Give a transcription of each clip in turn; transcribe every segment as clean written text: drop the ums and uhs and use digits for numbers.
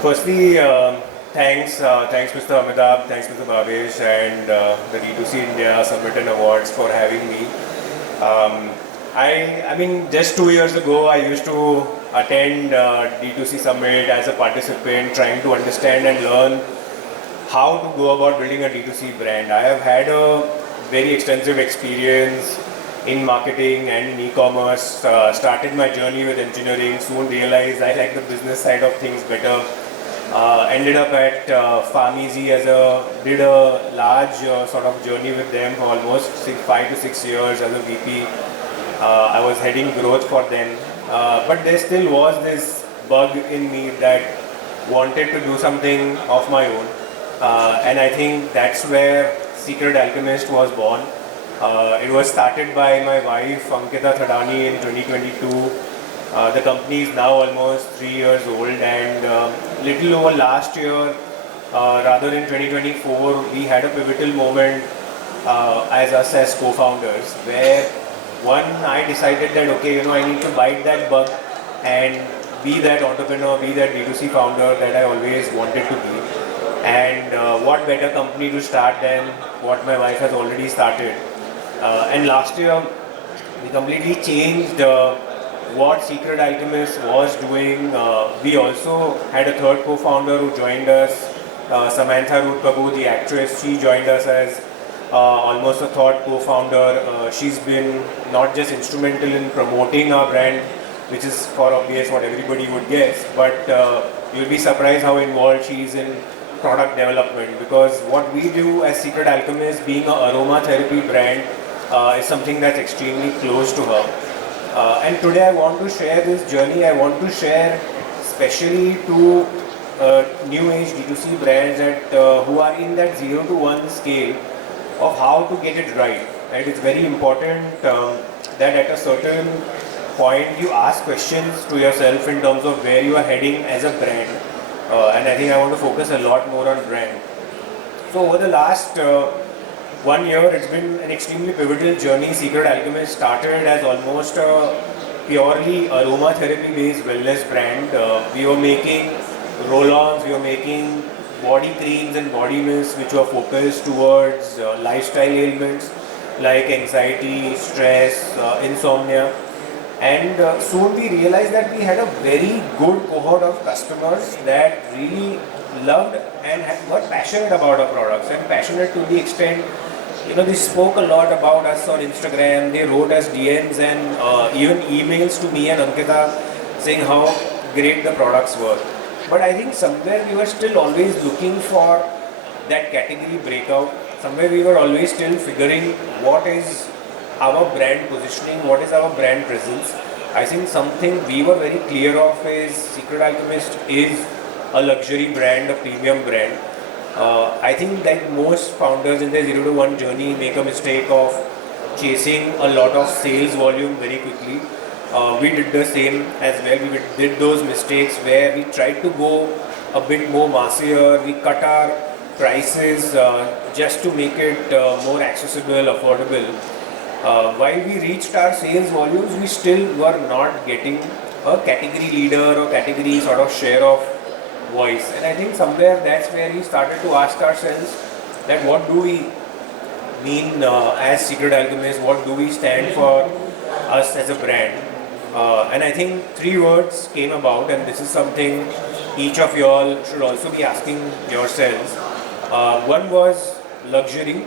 Firstly, thanks Mr. Amitabh, thanks Mr. Bhavesh and the D2C India Summit and Awards for having me. Um, I mean, just 2 years ago, I used to attend D2C Summit as a participant, trying to understand and learn how to go about building a D2C brand. I have had a very extensive experience in marketing and in e-commerce. Started my journey with engineering, soon realized I like the business side of things better. Ended up at Farmeasy did a large sort of journey with them for almost 5 to 6 years as a VP. I was heading growth for them, but there still was this bug in me that wanted to do something of my own, and I think that's where Secret Alchemist was born. It was started by my wife Ankita Thadani in 2022. The company is now almost 3 years old, and little over last year, rather in 2024, we had a pivotal moment as us as co-founders, where one, I decided that okay, I need to bite that bug and be that entrepreneur, be that D2C founder that I always wanted to be. And what better company to start than what my wife has already started. And last year, we completely changed what Secret Alchemist was doing. We also had a third co-founder who joined us, Samantha Rutvika, the actress. She joined us as almost a third co-founder. She's been not just instrumental in promoting our brand, which is for obvious what everybody would guess, but you'll be surprised how involved she is in product development, because what we do as Secret Alchemist, being an aromatherapy brand, is something that's extremely close to her. And today I want to share this journey. I want to share especially to new age D2C brands who are in that 0 to 1 scale of how to get it right. Right? It's very important that at a certain point you ask questions to yourself in terms of where you are heading as a brand. And I think I want to focus a lot more on brand. So over the last 1 year, it's been an extremely pivotal journey. Secret Alchemist started as almost a purely aromatherapy based wellness brand. We were making roll-ons, we were making body creams and body mists which were focused towards lifestyle ailments like anxiety, stress, insomnia. And soon we realized that we had a very good cohort of customers that really loved and were passionate about our products, and passionate to the extent, they spoke a lot about us on Instagram. They wrote us DMs and even emails to me and Ankita saying how great the products were. But I think somewhere we were still always looking for that category breakout. Somewhere we were always still figuring what is our brand positioning, what is our brand presence. I think something we were very clear of is Secret Alchemist is a luxury brand, a premium brand. I think that most founders in their 0 to 1 journey make a mistake of chasing a lot of sales volume very quickly. We did the same as well. We did those mistakes where we tried to go a bit more massier. We cut our prices just to make it more accessible, affordable. While we reached our sales volumes, we still were not getting a category leader or category sort of share of voice. And I think somewhere that's where we started to ask ourselves that what do we mean as Secret Alchemist, what do we stand for us as a brand. And I think 3 words came about, and this is something each of you all should also be asking yourselves. One was luxury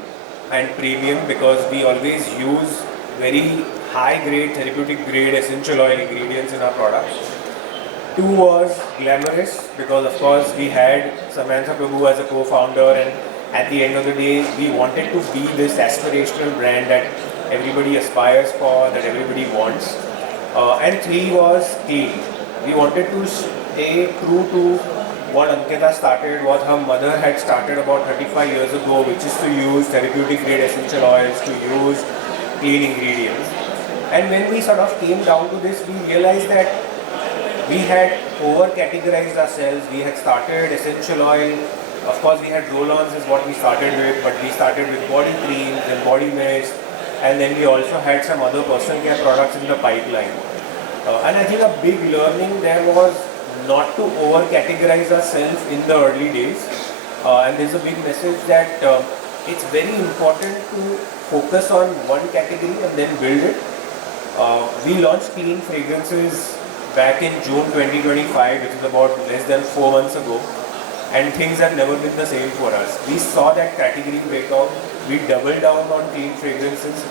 and premium, because we always use very high grade, therapeutic grade essential oil ingredients in our products. 2 was glamorous, because of course we had Samantha Prabhu as a co-founder, and at the end of the day we wanted to be this aspirational brand that everybody aspires for, that everybody wants. And 3 was clean. We wanted to stay true to what Ankita started, what her mother had started about 35 years ago, which is to use therapeutic grade essential oils, to use clean ingredients. And when we sort of came down to this, we realized that we had over-categorized ourselves. We had started essential oil. Of course, we had roll-ons is what we started with, but we started with body creams and body mist, and then we also had some other personal care products in the pipeline. And I think a big learning there was not to over categorize ourselves in the early days. And there's a big message that it's very important to focus on one category and then build it. We launched clean fragrances back in June 2025, which is about less than 4 months ago, and things have never been the same for us. We saw that category breakout, we doubled down on clean fragrances,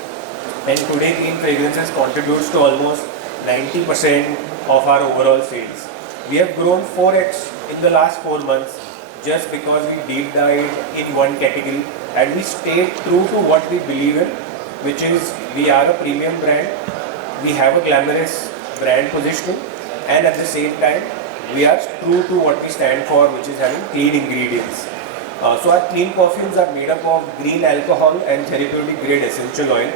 and today clean fragrances contributes to almost 90% of our overall sales. We have grown 4x in the last 4 months just because we deep dived in one category and we stayed true to what we believe in, which is we are a premium brand, we have a glamorous brand positioning, and at the same time we are true to what we stand for, which is having clean ingredients. So our clean perfumes are made up of green alcohol and therapeutic grade essential oil.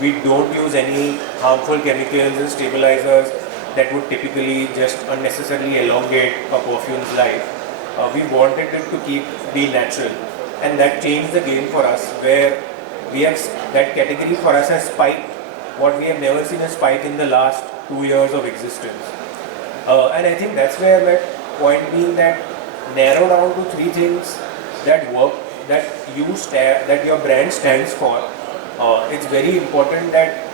We don't use any harmful chemicals and stabilizers that would typically just unnecessarily elongate a perfume's life. We wanted it to be natural, and that changed the game for us, where we have that category for us has spiked what we have never seen a spike in the last 2 years of existence. And I think that's where my point being that narrow down to 3 things that work, that that your brand stands for. It's very important that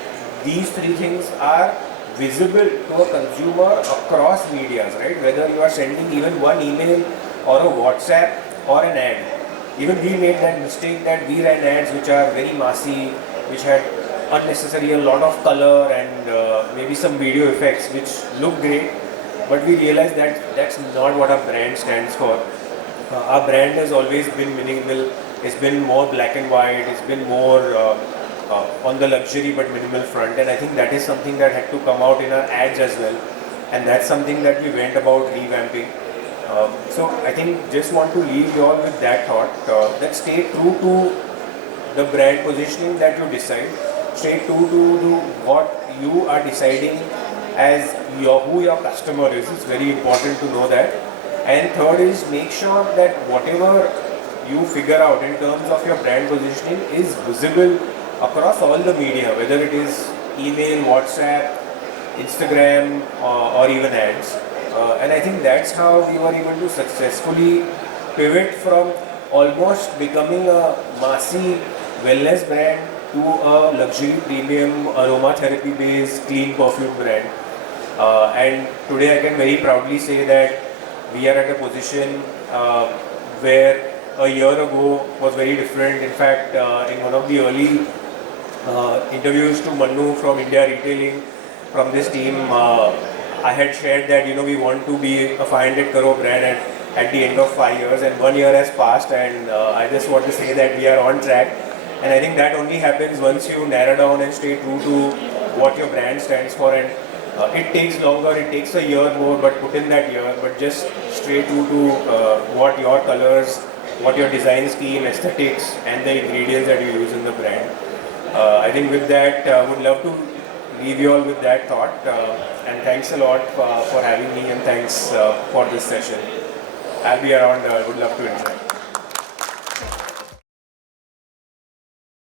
these 3 things are visible to a consumer across medias, right? Whether you are sending even one email or a WhatsApp or an ad. Even we made that mistake that we ran ads which are very massy, which had unnecessarily a lot of color and maybe some video effects which look great, but we realized that that's not what our brand stands for. Our brand has always been minimal, it's been more black and white, it's been more on the luxury but minimal front, and I think that is something that had to come out in our ads as well, and that's something that we went about revamping. So I think just want to leave you all with that thought, that stay true to the brand positioning that you decide, stay true to what you are deciding as who your customer is. It's very important to know that. And third is make sure that whatever you figure out in terms of your brand positioning is visible across all the media, whether it is email, WhatsApp, Instagram, or even ads. And I think that's how we were able to successfully pivot from almost becoming a massy wellness brand to a luxury premium aromatherapy based clean perfume brand. And today I can very proudly say that we are at a position where a year ago was very different. In fact, in one of the early interviews to Manu from Indiaretailing, from this team, I had shared that we want to be a 500 crore brand at the end of 5 years, and 1 year has passed, and I just want to say that we are on track. And I think that only happens once you narrow down and stay true to what your brand stands for. And it takes longer, it takes a year more, but put in that year, but just stay true to what your colors, what your design scheme, aesthetics, and the ingredients that you use in the brand. I think with that, I would love to leave you all with that thought. And thanks a lot for having me, and thanks for this session. I'll be around, I would love to interact.